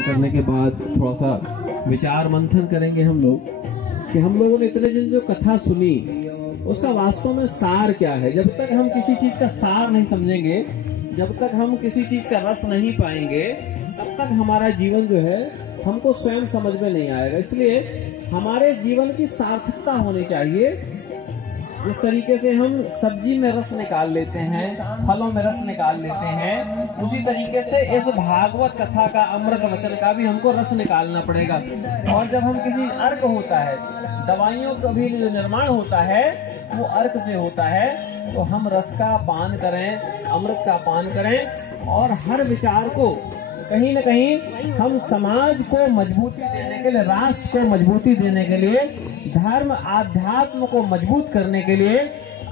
करने के बाद थोड़ा सा विचार मंथन करेंगे हम लोग कि हम लोगों ने इतने दिन जो कथा सुनी उसका वास्तव में सार क्या है। जब तक हम किसी चीज का सार नहीं समझेंगे, जब तक हम किसी चीज का रस नहीं पाएंगे, तब तक हमारा जीवन जो है हमको स्वयं समझ में नहीं आएगा। इसलिए हमारे जीवन की सार्थकता होनी चाहिए। जिस तरीके से हम सब्जी में रस निकाल लेते हैं, फलों में रस निकाल लेते हैं, उसी तरीके से इस भागवत कथा का, अमृत वचन का भी हमको रस निकालना पड़ेगा। और जब हम किसी अर्क होता है, दवाइयों का भी जो निर्माण होता है वो अर्क से होता है, तो हम रस का पान करें, अमृत का पान करें और हर विचार को कहीं न कहीं हम समाज को मजबूती देने के लिए, राष्ट्र को मजबूती देने के लिए, धर्म आध्यात्म को मजबूत करने के लिए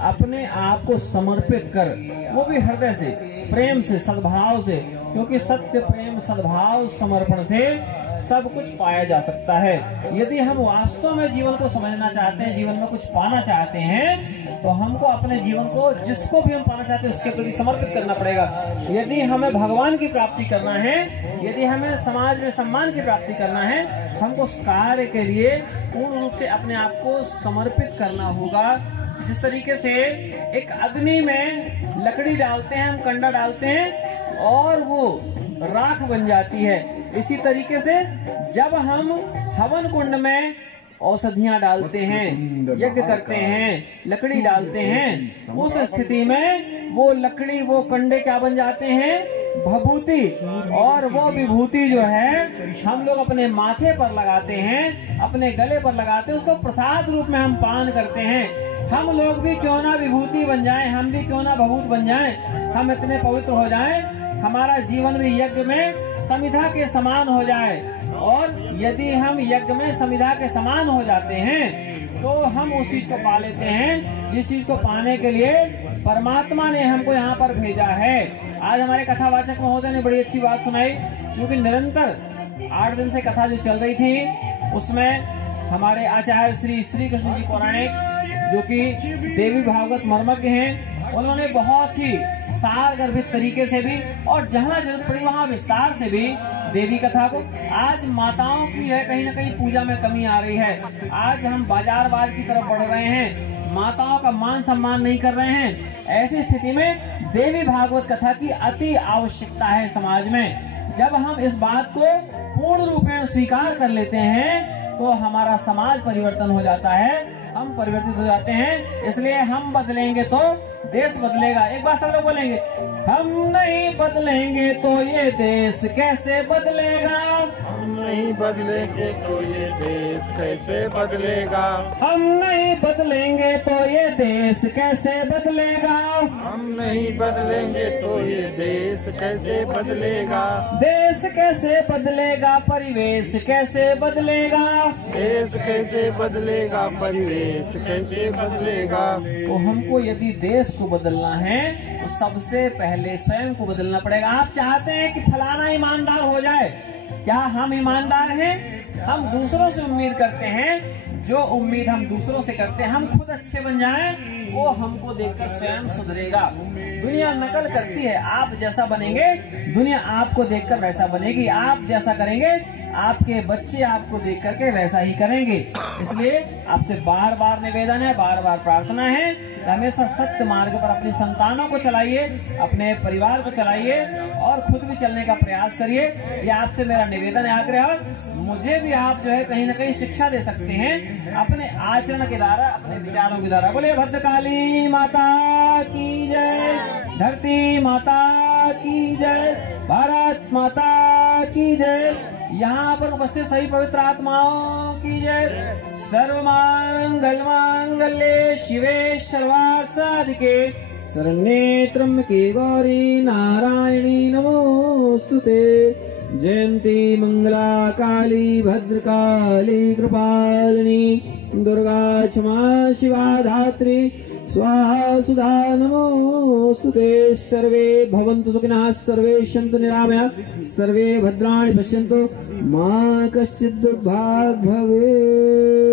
अपने आप को समर्पित कर, वो भी हृदय से, प्रेम से, सद्भाव से, क्योंकि सत्य, प्रेम, सद्भाव, समर्पण से सब कुछ पाया जा सकता है। यदि हम वास्तव में जीवन को समझना चाहते हैं, जीवन में कुछ पाना चाहते हैं, तो हमको अपने जीवन को, जिसको भी हम पाना चाहते हैं, उसके प्रति समर्पित करना पड़ेगा। यदि हमें भगवान की प्राप्ति करना है, यदि हमें समाज में सम्मान की प्राप्ति करना है, हमको उस कार्य के लिए पूर्ण रूप से अपने आप को समर्पित करना होगा। जिस तरीके से एक अग्नि में लकड़ी डालते हैं, हम कंडा डालते हैं और वो राख बन जाती है, इसी तरीके से जब हम हवन कुंड में औषधियां डालते हैं, यज्ञ करते हैं, लकड़ी डालते हैं, उस स्थिति में वो लकड़ी, वो कंडे क्या बन जाते हैं? भभूति। और वो विभूति जो है हम लोग अपने माथे पर लगाते हैं, अपने गले पर लगाते हैं, उसको प्रसाद रूप में हम पान करते हैं। हम लोग भी क्यों ना विभूति बन जाएं, हम भी क्यों ना भभूत बन जाएं, हम इतने पवित्र हो जाएं, हमारा जीवन भी यज्ञ में समिधा के समान हो जाए। और यदि हम यज्ञ में समिधा के समान हो जाते हैं तो हम उस चीज को पा लेते हैं जिस चीज को पाने के लिए परमात्मा ने हमको यहाँ पर भेजा है। आज हमारे कथावाचक महोदय ने बड़ी अच्छी बात सुनाई, क्योंकि निरंतर 8 दिन से कथा जो चल रही थी उसमें हमारे आचार्य श्री कृष्ण जी पौराणिक, जो कि देवी भागवत मर्मज्ञ हैं, उन्होंने बहुत ही सार गर्भित तरीके से भी और जहाँ जरूरत पड़ी वहाँ विस्तार से भी देवी कथा को, आज माताओं की है कहीं न कहीं पूजा में कमी आ रही है। आज हम बाजारवाद की तरफ बढ़ रहे हैं, माताओं का मान सम्मान नहीं कर रहे हैं। ऐसी स्थिति में देवी भागवत कथा की अति आवश्यकता है समाज में। जब हम इस बात को पूर्ण रूप में स्वीकार कर लेते हैं तो हमारा समाज परिवर्तन हो जाता है, हम परिवर्तित हो जाते हैं। इसलिए हम बदलेंगे तो देश बदलेगा। एक बार सब लोग बोलेंगे, हम नहीं बदलेंगे तो ये देश कैसे बदलेगा? हम नहीं बदलेंगे तो ये देश कैसे बदलेगा? हम नहीं बदलेंगे तो ये देश कैसे बदलेगा? हम नहीं बदलेंगे तो ये देश कैसे बदलेगा? देश कैसे बदलेगा? परिवेश कैसे बदलेगा? देश कैसे बदलेगा? परिवेश कैसे बदलेगा? तो हमको यदि देश को बदलना है तो सबसे पहले स्वयं को बदलना पड़ेगा। आप चाहते हैं कि फलाना ईमानदार हो जाए, क्या हम ईमानदार हैं? हम दूसरों से उम्मीद करते हैं, जो उम्मीद हम दूसरों से करते हैं, हम खुद अच्छे बन जाएं, वो हमको देखकर स्वयं सुधरेगा। दुनिया नकल करती है, आप जैसा बनेंगे दुनिया आपको देखकर वैसा बनेगी, आप जैसा करेंगे आपके बच्चे आपको देख करके वैसा ही करेंगे। इसलिए आपसे बार बार निवेदन है, बार बार प्रार्थना है, हमेशा सत्य मार्ग पर अपनी संतानों को चलाइए, अपने परिवार को चलाइए और खुद भी चलने का प्रयास करिए। ये आपसे मेरा निवेदन है, आग्रह है। मुझे भी आप जो है कहीं न कहीं शिक्षा दे सकते हैं अपने आचरण के द्वारा, अपने विचारों के द्वारा। बोले भद्रकाली माता की जय, धरती माता की जय, भारत माता की जय। यहाँ पर उपस्थित सभी पवित्र आत्माओं की जय। सर्वमंगल मांगल्ये शिवे सर्वार्थ साधिके शरण्ये त्र्यंबके गौरी नारायणी नमोस्तुते। जयंती मंगला काली भद्रकाली कृपालिनी दुर्गा क्षमा शिवा धात्री स्वाहा सुधा नमोस्तुते। सर्वे भवन्तु सुखिनः, सर्वे सन्तु निरामयाः, सर्वे भद्राणि पश्यन्तु मा कश्चित् दुर्भाग् भवेत्।